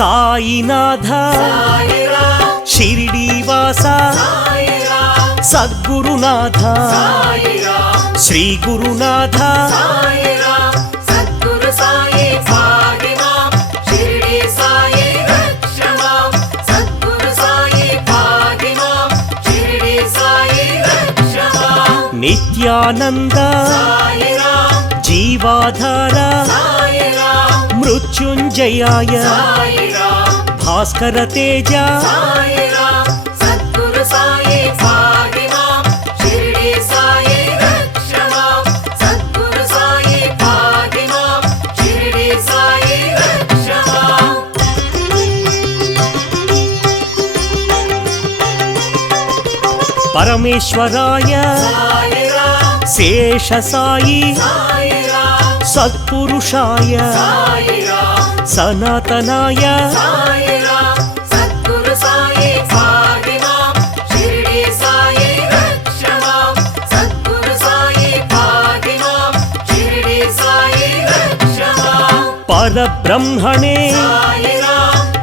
సాయినాథ షిరిడీవాస సద్గురునాథ శ్రీ గురునాథ నిత్యానంద జీవాధార మృత్యుంజయాయ భాస్కర తేజ పరమేశ్వరాయ శేషసాయి సత్పురుషాయ సనాతనాయ పరబ్రహ్మణే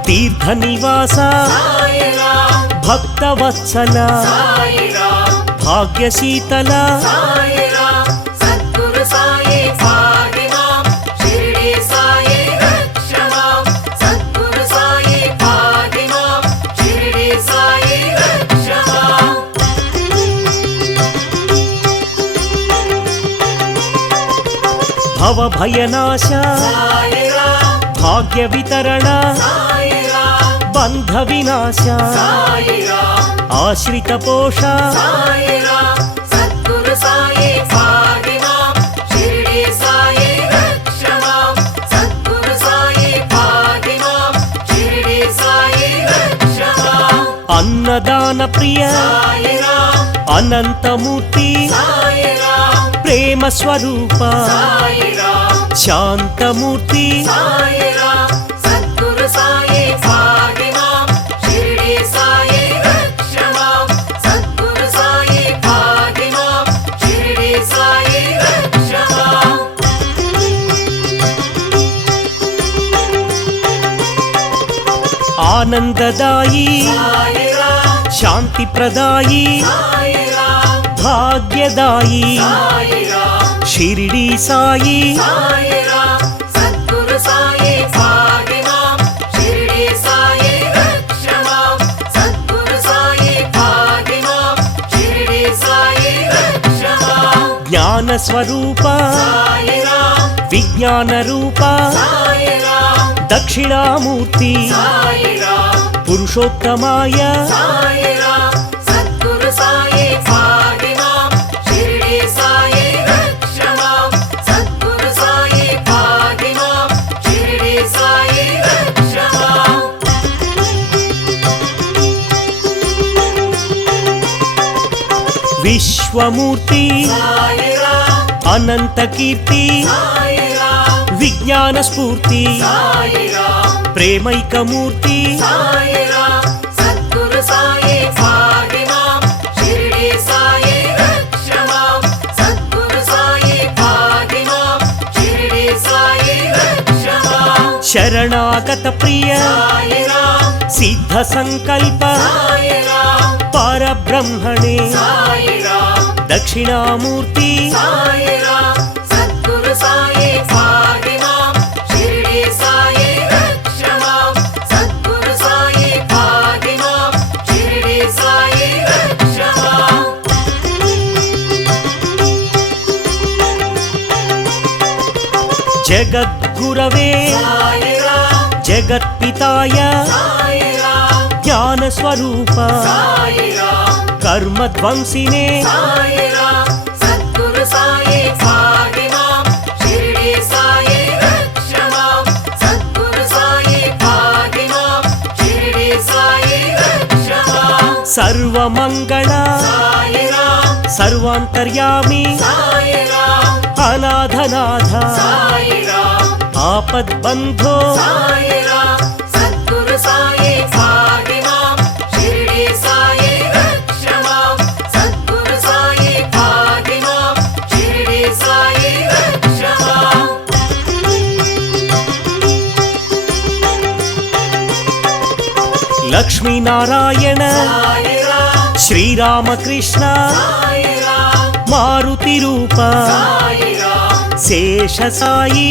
తీర్థనివాస భక్తవత్సల భాగ్యశీతల భవభయనాశ భాగ్య వితరణ బంధ వినాశ ఆశ్రిత పోష అన్నదాన ప్రియ అనంతమూర్తి ప్రేమ స్వరూప శాంతమూర్తి ఆనందదాయి శాంతి ప్రదాయి భాగ్యదాయి షిరిడి సాయి జ్ఞాన స్వరూప విజ్ఞాన రూప దక్షిణామూర్తి పురుషోత్తమాయ విశ్వమూర్తి అనంత కీర్తి విజ్ఞాన స్ఫూర్తి ప్రేమైకమూర్తి శరణాగత ప్రియ సిద్ధ సంకల్ప పరబ్రహ్మణే దక్షిణామూర్తి జగద్గురవే జగత్పితాయ జ్ఞానస్వరూప కర్మధ్వంసినే సర్వమంగళ సర్వాంతర్యామి అనాథనాథ ఆపద్బంధో శ్రీనారాయణ శ్రీరామకృష్ణ మారుతి రూప శేష సాయి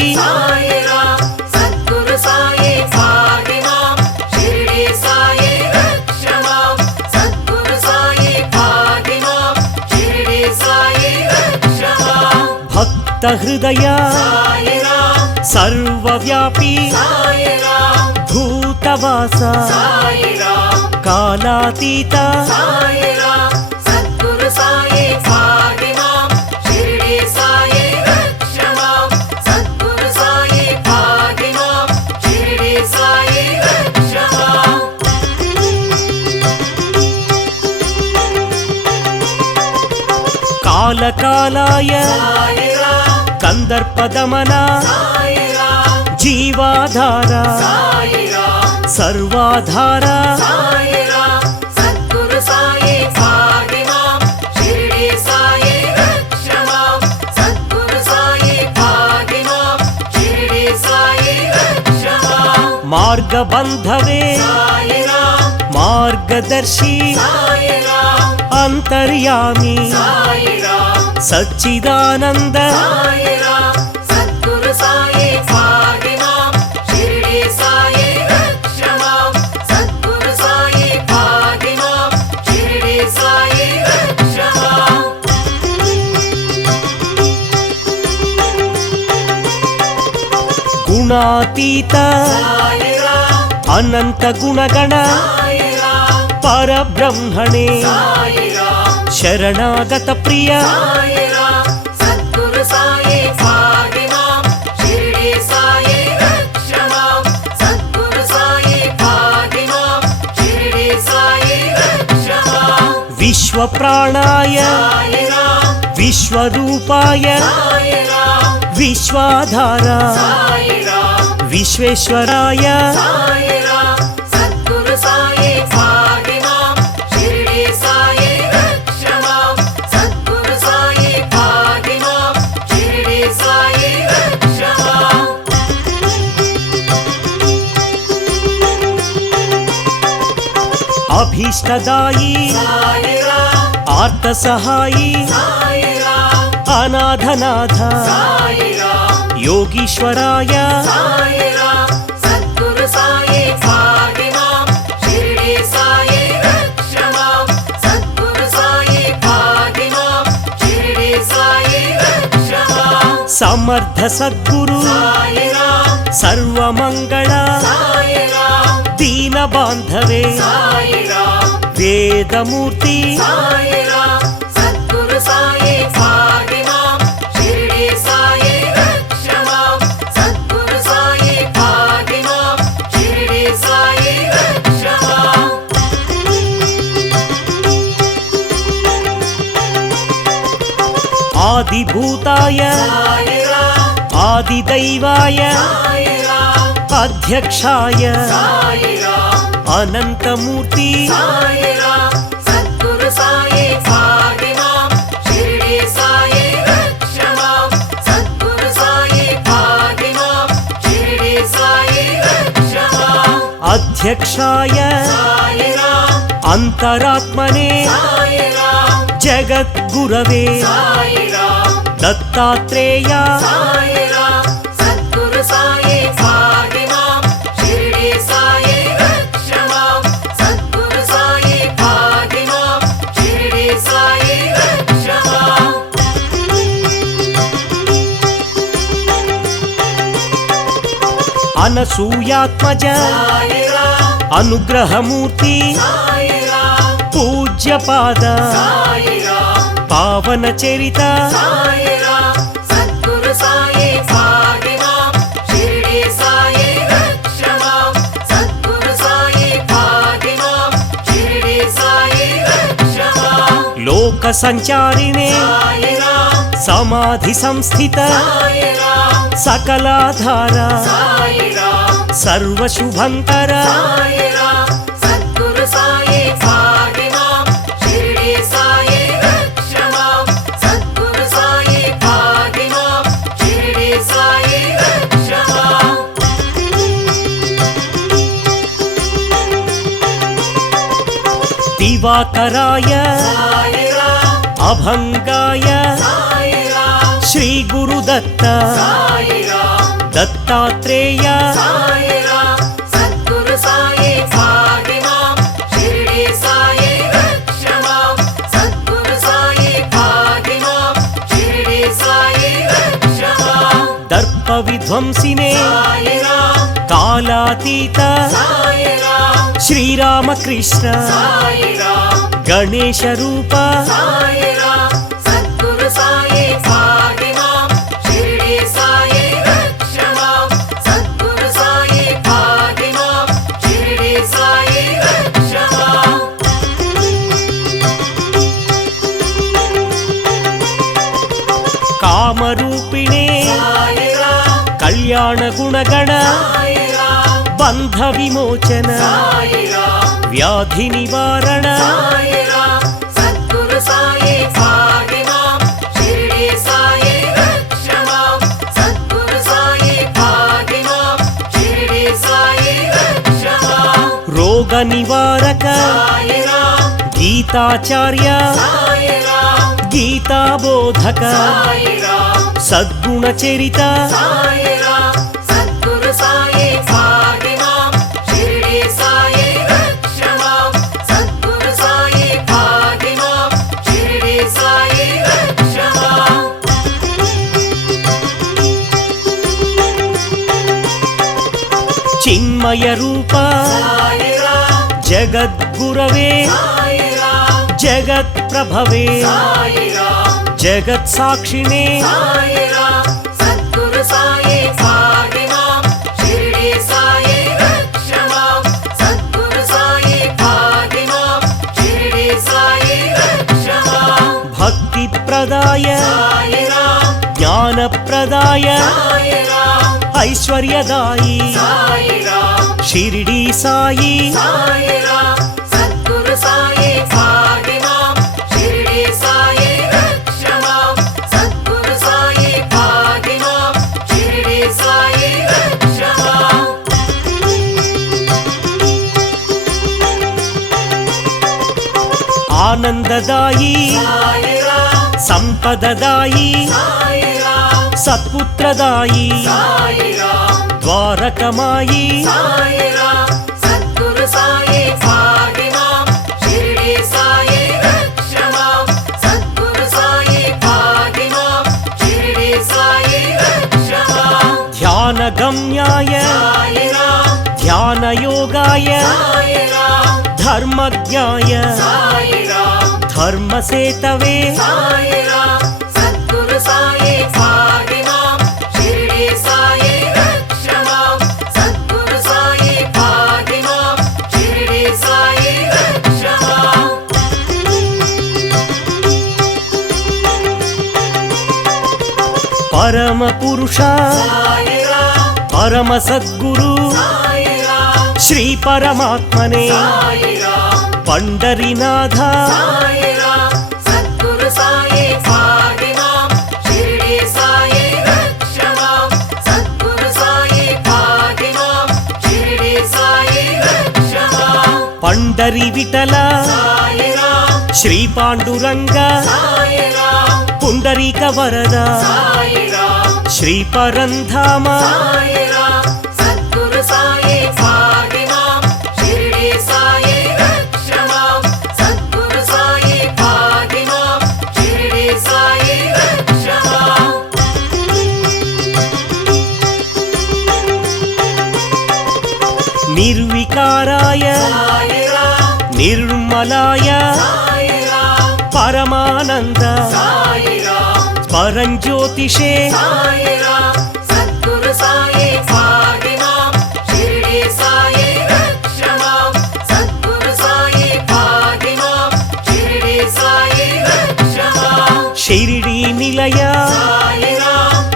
భక్త హృదయ సర్వవ్యాపీ భూతవాస కాలాతీత కాలకాలాయ కందర్పదమన జీవాధార సర్వాధార మార్గబంధవే మార్గదర్శి అంతర్యామి సచ్చిదానంద గుణాతీత అనంత గుణగణ పరబ్రహ్మణే శరణాగత ప్రియ విశ్వప్రాణాయ విశ్వరూపాయ విశ్వాధార విశ్వేశ్వరాయ అభీష్టదాయి ఆర్తసహాయి అనాథనాథ యోగీశ్వరాయ సమర్థ సద్గురు సర్వమంగళ దీన బాంధవే వేదమూర్తి ఆదిభూతాయ ఆదిదైవాయ అధ్యక్షాయ అనంతమూర్తి అధ్యక్షాయ అంతరాత్మనే జగద్గురవే దత్తాత్రేయ అనసూయాత్మజ అనుగ్రహమూర్తి పూజ్యపాద పావన చరిత లోక సంచారిణే సమాధి సంస్థిత సకలాధార సర్వశుభంకర दिवाकराय अभंगाय श्री गुरुदत्त दत्तात्रेय दर्प विध्वंसिने कालातीत श्रीरामकृष्ण गणेश रूप कामरूपिणे कल्याण गुणगण बंध विमोचन व्याधि निवारण रोग निवारक गीताचार्य गीता बोधक सद्गुण चरित चिन्मय रूप जगद्गुरवे जगत् प्रभवे जगत् साक्षिणे भक्ति प्रदाय ज्ञान प्रदाय ऐश्वर्यदायी शिरडी साई आनंददायी संपददायी सत्पुत्रदायी द्वारकमायी ध्यानगम्याय ध्यानयोगाय धर्मज्ञाय धर्मसेतवे परम पुरुष परम सद्गुरु श्री परमात्मने पंडरीनाथ पंडरी विठल श्री पांडुरंग पुंडरीक वरद श्री परंधाम निर्विकाराय निर्मलाय परमानंद परंज्योतिषे शिरडी निलय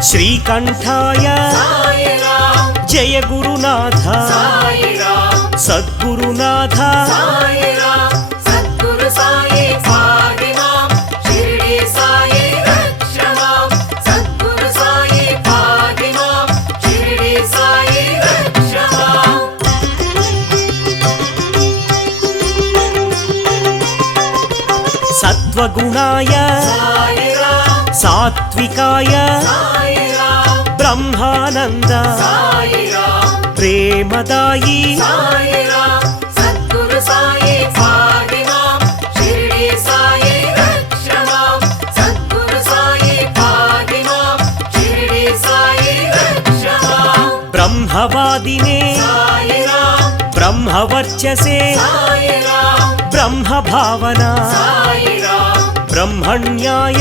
श्रीकंठाय जय गुरुनाथ सद्गुरुनाथ सत्त्वगुणाय सात्विकाय ब्रह्मानंद प्रेमदायी ब्रह्मवादिने ब्रह्मवर्चसे ब्रह्मभावना ब्रह्मण्याय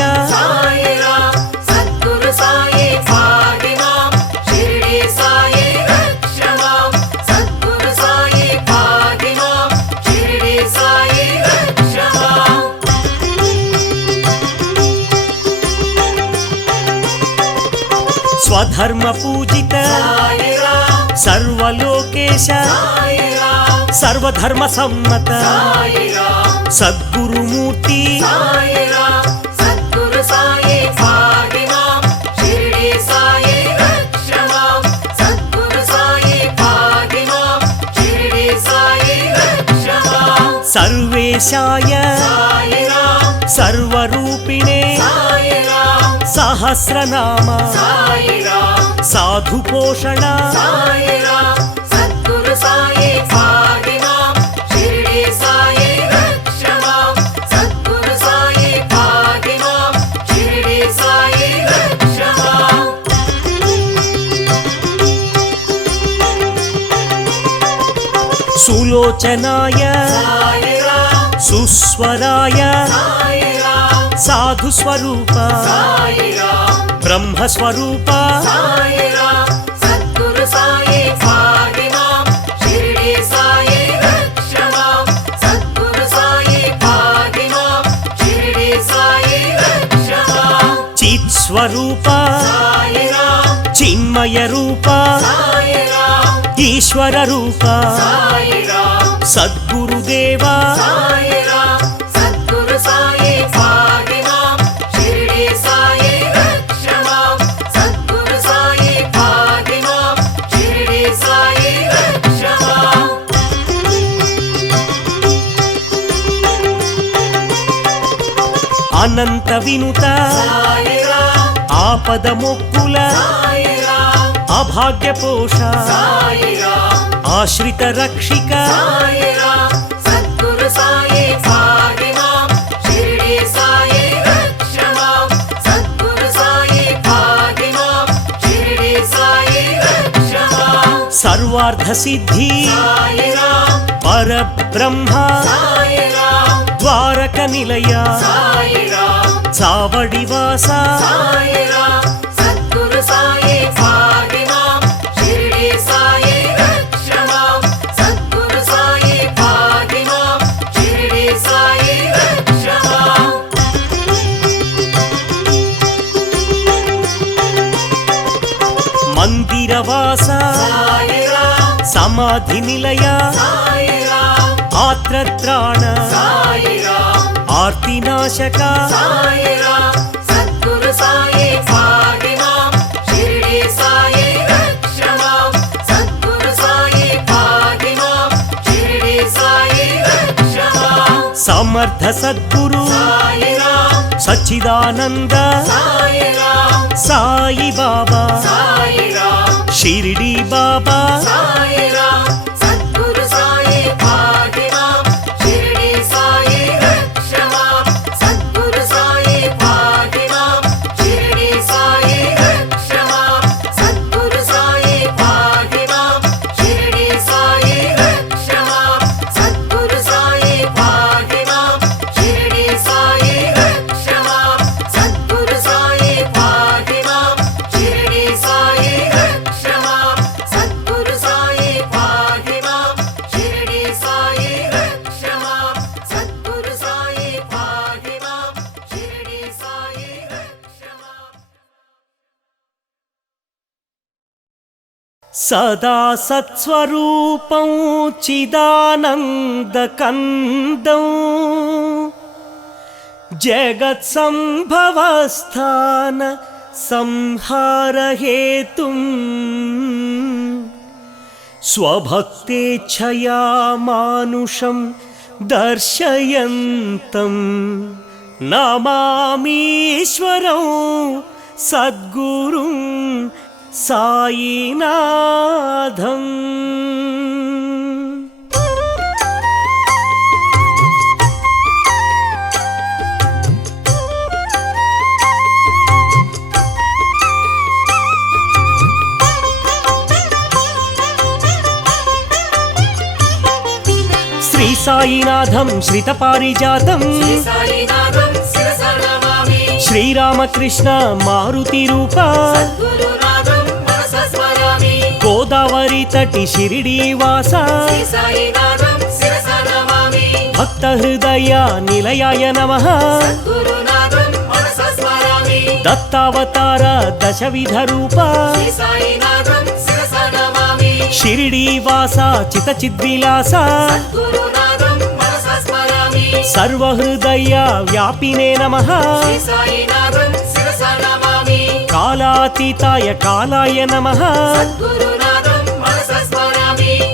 स्वधर्म पूजित सर्वलोकेश सर्वधर्म सम्मत सद्गुरुमूर्ति सर्वेशाय सर्वरूपिणे सहस्रनाम साधुपोषण सुलोचनाय सुस्वराय साधुस्वरूप ब्रह्मस्वरूप चित्स्वरूप चिन्मय रूप ईश्वर रूप सद्गुरुदेव अनंत विनुत आपद मोक्कुल अभाग्य पोष आश्रित रक्षिक सर्वार्थ सिद्धि परब्रह्म द्वारक निलय चावडिवास मंदिरवास समाधि निलय आत्रत्राण आर्तिनाशक समर्थ सद्गुरु सच्चिदानंद साई बाबा शिरडी बाबा सदा सत्स्वरूपं चिदानन्दकन्दं जगत्सम्भवस्थान संहारहेतुं स्वभक्तेच्छया मानुषं दर्शयन्तं నమామీశ్వరం సద్గురుం సాయినాథం. శ్రీ సాయినాథం శ్రితపారిజాతం శ్రీరామకృష్ణ మారుతి రూప గోదావరి తటి షిరిడీ వాస భక్త హృదయ నిలయాయ నమః. దత్తావతార దశవిధ రూప షిరిడీ వాస చిత చిద్విలాస సర్వహృదయ వ్యాపినే నమః. కాలాతీతాయ కాలాయ నమః.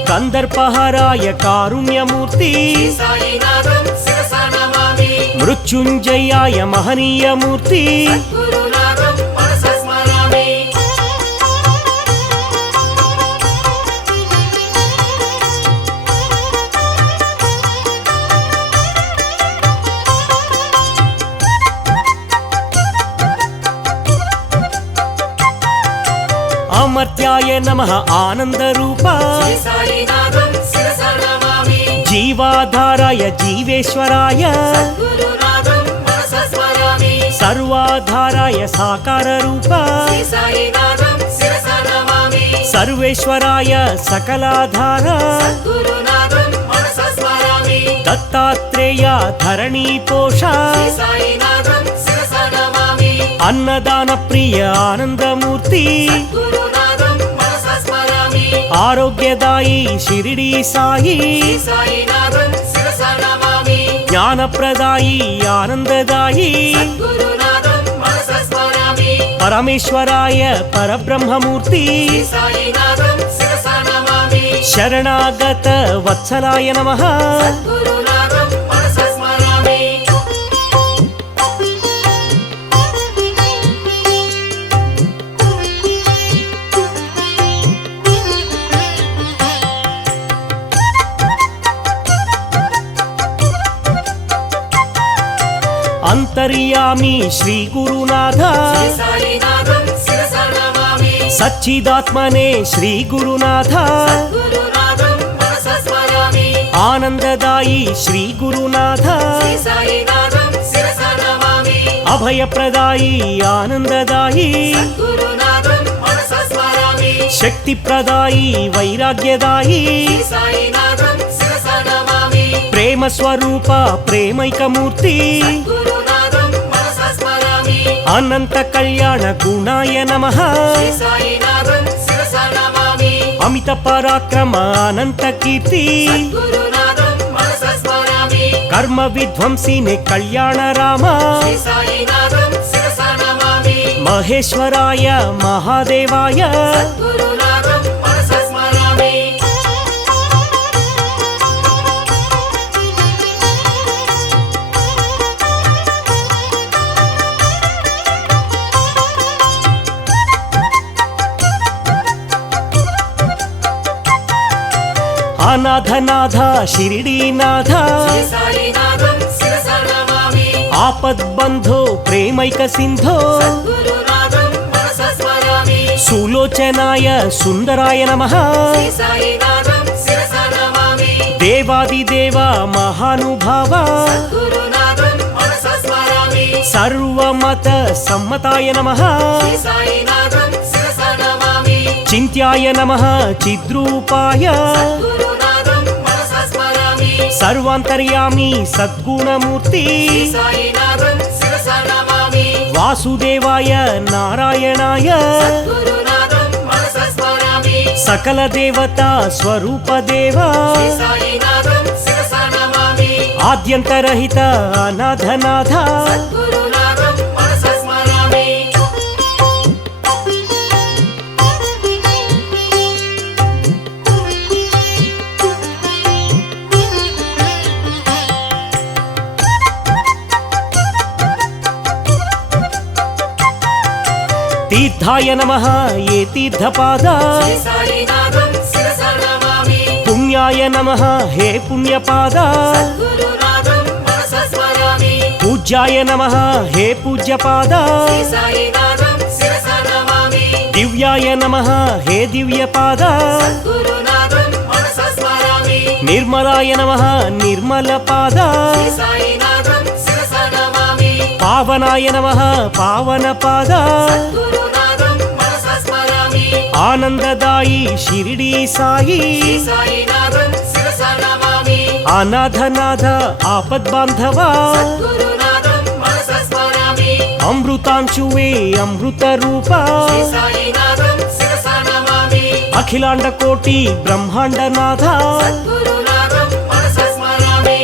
కందర్పహరాయ కారుణ్యమూర్తి మృత్యుంజయాయ మహనీయమూర్తి. అమర్త్యాయ నమః ఆనందరూప జీవాధారాయ జీవేశ్వరాయ సర్వాధారాయ సాకార రూప సర్వేశ్వరాయ సకలాధార దత్తాత్రేయ ధరణీ పోష అన్నదాన ప్రియ ఆనందమూర్తి ఆరోగ్యదాయి షిరిడీ సాయి జ్ఞానప్రదాయి ఆనందదాయి పరమేశ్వరాయ పరబ్రహ్మమూర్తి శరణాగత వత్సలాయ నమః. అంతర్యామి శ్రీ గురునాథ సచ్చిదాత్మనే శ్రీ గురునాథ ఆనందదాయి శ్రీ గురునాథ అభయప్రదాయి ఆనందదాయి శక్తిప్రదాయి వైరాగ్యదాయి ప్రేమ స్వరూప ప్రేమైకమూర్తి అనంత కళ్యాణ గుణాయ నమః. అమిత పరాక్రమ అనంత కీర్తి కర్మ విధ్వంసినే కళ్యాణ రామ మహేశ్వరాయ మహాదేవాయ అనాథనాథ షిరిడీనాథ ఆపద్బంధో ప్రేమైక సింధో సులోచనాయ సుందరాయ నమః. దేవాదిదేవ మహానుభావ సర్వమత సమ్మతాయ నమః. చింత్యాయ నమః చిద్రూపాయ సర్వాంతర్యామి సద్గుణమూర్తి వాసుదేవాయ నారాయణాయ సకల దేవతా స్వరూప దేవా ఆద్యంతరహిత అనాథనాథ तीर्थाय नमः ये तीर्थपाद श्री साईनाथं शिरसा नमामि पुण्याय नमः हे पुण्यपाद गुरुनाथं मनसा स्मरामि पूज्याय नमः हे पूज्यपाद श्री साईनाथं शिरसा नमामि दिव्याय नमः हे दिव्यपाद गुरुनाथं मनसा स्मरामि निर्मलाय नमः निर्मलपाद श्री साईनाथं शिरसा नमामि पावनाय नमः पावनपाद गुरुनाथं मनसा स्मरामि आनंददायी शिरडी साई श्री साईनाथं शिरसा नमामि अनाथनाथ आपद्बांधवा गुरुनाथं मनसा स्मरामि अमृतांशुवे अमृत रूपा श्री साईनाथं शिरसा नमामि अखिलांड कोटि ब्रह्मांडनाथ गुरुनाथं मनसा स्मरामि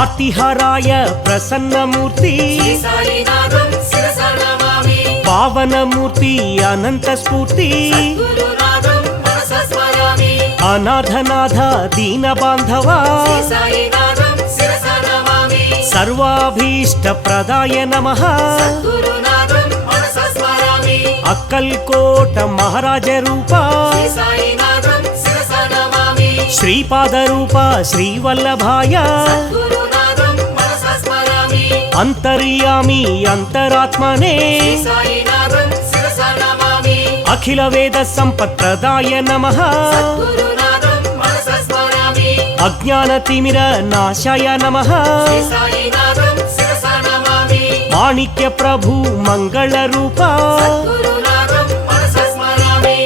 आर्तिहाराय प्रसन्नमूर्ति श्री साईनाथं शिरसा नमामि पावनमूर्ति अनंत स्फूर्ति गुरुनाथं मनसा स्मरामि अनाथनाथ दीनबांधवा श्री साईनाथं शिरसा नमामि सर्वाभीष्ट प्रदाय नमः गुरुनाथं मनसा स्मरामि अक्कलकोट महाराज रूपा श्री साईनाथं शिरसा नमामि श्रीपाद रूपा श्रीवल्लभाय गुरुनाथं मनसा स्मरामि अंतर्यामी अंतरात्मने श्री साईनाथं शिरसा नमामि अखिल वेद संपत्प्रदाय नमः गुरुनाथं मनसा स्मरामि अज्ञान तिमिर नाशाय नमः श्री साईनाथं शिरसा नमामि माणिक्य प्रभु मंगल रूपा गुरुनाथं मनसा स्मरामि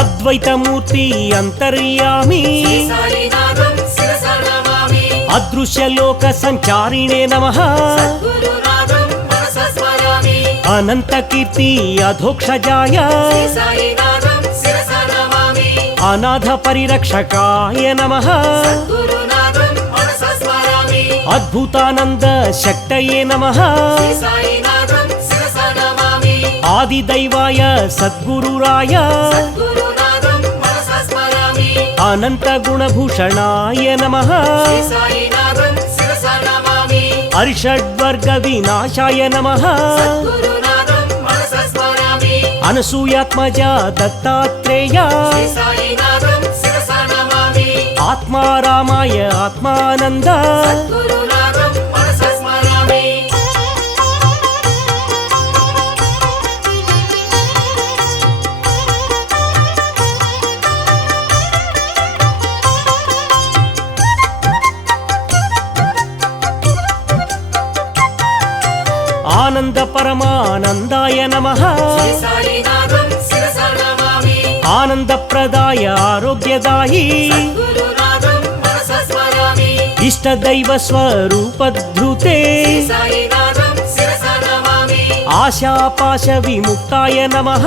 अद्वैत मूर्ति अंतर्यामी श्री साईनाथं शिरसा नमामि अदृश्य लोक संचारिणे नमः गुरुनाथं मनसा स्मरामि अनंत कीर्ति अधोक्षजाय श्री साईनाथं शिरसा नमामि अनाथ परिरक्षकाय नमः गुरुनाथं मनसा स्मरामि अद्भुतानंद शक्तये नमः श्री साईनाथं शिरसा नमामि आदिदैवाय सद्गुरुराय गुरुनाथं मनसा स्मरामि अनंत गुणभूषणाय नमः श्री साईनाथं शिरसा नमामि अरिषड्वर्ग विनाशाय नमः गुरुनाथं मनसा स्मरामि अनसूयात्मजा दत्तात्रेय श्री साईनाथं शिरसा नमामि आत्मा रामाय आत्मानंद गुरुनाथं मनसा स्मरामि आनंद परमानंदाय नमः श्री साईनाथं शिरसा नमामि आनंद प्रदाय आरोग्यदायी गुरुनाथं मनसा स्मरामि इष्ट दैव स्वरूप धृते श्री साईनाथं शिरसा नमामि आशापाश विमुक्ताय नमः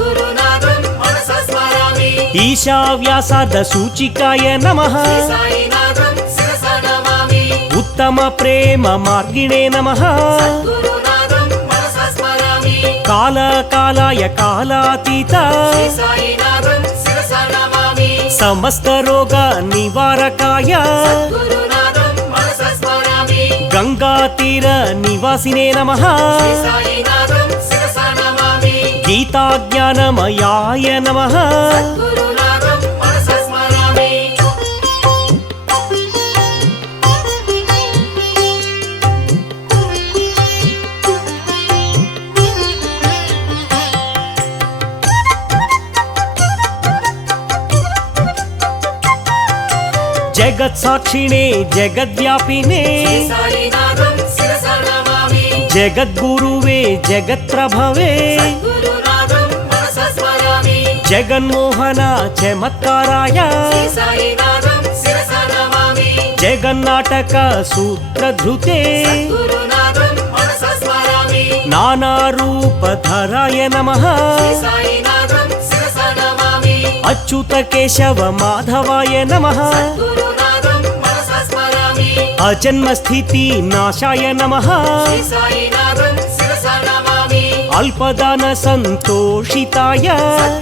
गुरुनाथं मनसा स्मरामि ईशा व्यासार्ध सूचिकाय नमः श्री साईनाथं शिरसा नमामि उत्तम प्रेम मार्गिणे नमः गुरुनाथं मनसा स्मरामि काल कालाय कालातीत श्री साईनाथं शिरसा नमामि समस्त रोग निवारकाय गुरुनाथं मनसा स्मरामि गंगा तीर निवासिने नमः श्री साईनाथं शिरसा नमामि गीता ज्ञानमयाय नमः गुरुनाथं मनसा स्मरामि जगत् साक्षिणे जगद्व्यापिने श्री साईनाथं शिरसा नमामि जगद्गुरुवे जगत्प्रभवे गुरुनाथं मनसा स्मरामि जगन्मोहन चमत्काराय श्री साईनाथं शिरसा नमामि जगन्नाटक सूत्रधृते गुरुनाथं मनसा स्मरामि नानारूपधराय नमः श्री साईनाथं शिरसा नमामि अच्युत केशव माधवाय नमः गुरुनाथं मनसा स्मरामि अजन्मस्थिति नाशाय नमः श्री साईनाथं शिरसा नमामि अल्पदान संतोषिताय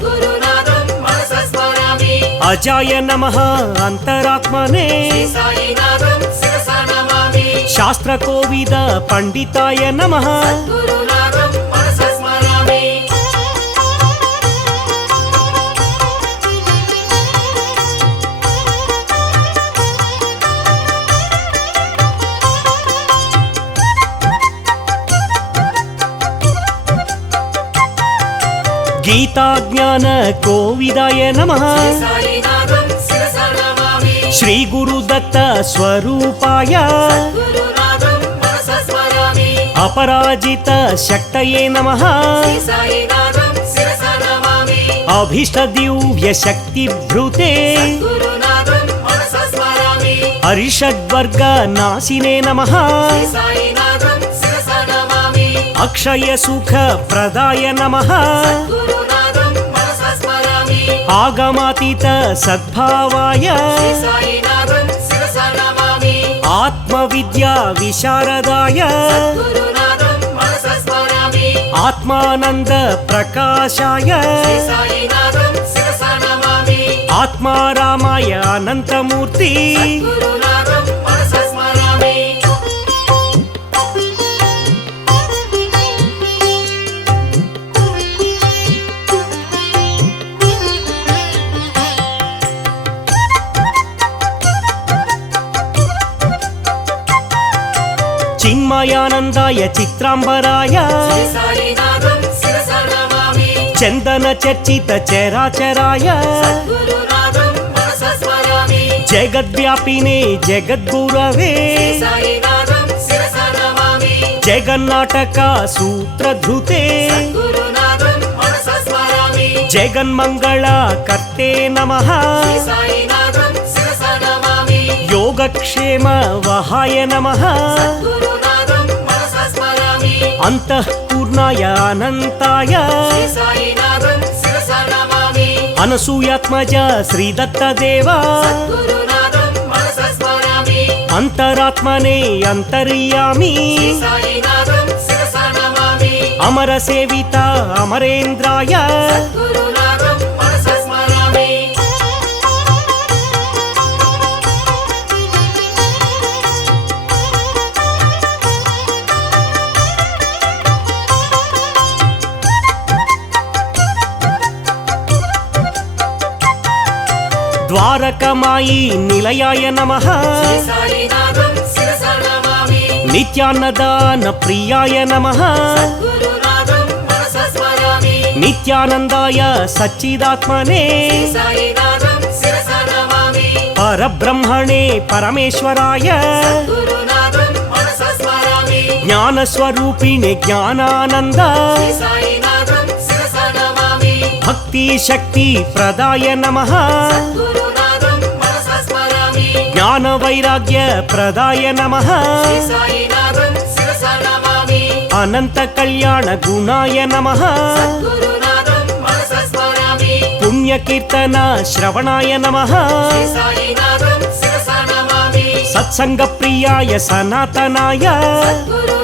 गुरुनाथं मनसा स्मरामि अजाय नमः अंतरात्मने श्री साईनाथं शिरसा नमामि शास्त्रकोविद पंडिताय नमः गुरुनाथं मनसा स्मरामि गीताज्ञान कोविदाय नमः साईनाथं शिरसा नमामि श्री गुरुदत्त स्वरूपाय गुरुनाथं मनसा स्मरामि अपराजित शक्तये नमः श्री साईनाथं शिरसा नमामि अभीष्ट दिव्य शक्ति भृते गुरुनाथं मनसा स्मरामि अरिषद्वर्ग नाशिने नमः श्री साईनाथं शिरसा नमामि अक्षय सुख प्रदाय नमः गुरुनाथं मनसा स्मरामि आगमातीत सद्भावाय श्री साईनाथं शिरसा नमामि आत्मविद्या विशारदाय गुरुनाथं मनसा स्मरामि आत्मानंद प्रकाशाय श्री साईनाथं शिरसा नमामि आत्मारामाय अनंतमूर्ति गुरुनाथं मनसा स्मरामि चिन्मयानंदाय चित्रांबराय श्री साईनाथं शिरसा नमामि चंदन चर्चित चराचराय गुरुनाथं मनसा स्मरामि जगद्व्यापिने जगद्गुरवे श्री साईनाथं शिरसा नमामि जगन्नाटक सूत्रधृते गुरुनाथं मनसा स्मरामि जगन्मंगल कर्ते नमः श्री साईनाथं शिरसा नमामि योगक्षेम वहाय नमः गुरुनाथं मनसा स्मरामि अंतःपूर्णाय अनंताय श्री साईनाथं शिरसा नमामि अनसूयात्मज श्रीदत्तदेव गुरुनाथं मनसा स्मरामि अंतरात्मने अंतर्यामी श्री साईनाथं शिरसा नमामि अमरसेविता अमरेन्द्राय गुरुनाथं मनसा स्मरामि द्वारकमायी निलयाय नमः श्री साईनाथं शिरसा नमामि नित्यान्नदान प्रियाय नमः गुरुनाथं मनसा स्मरामि नित्यानंदाय सच्चिदात्मने श्री साईनाथं शिरसा नमामि परब्रह्मणे परमेश्वराय गुरुनाथं मनसा स्मरामि ज्ञानस्वरूपिणे ज्ञानानंद श्री साईनाथं शिरसा नमामि भक्ति शक्ति प्रदाय नमः गुरुनाथं मनसा स्मरामि ज्ञान वैराग्य प्रदाय नमः श्री साईनाथं शिरसा नमामि अनंत कल्याण गुणाय नमः गुरुनाथं मनसा स्मरामि पुण्य कीर्तन श्रवणाय नमः श्री साईनाथं शिरसा नमामि सत्संग प्रियाय सनातनाय गुरुनाथं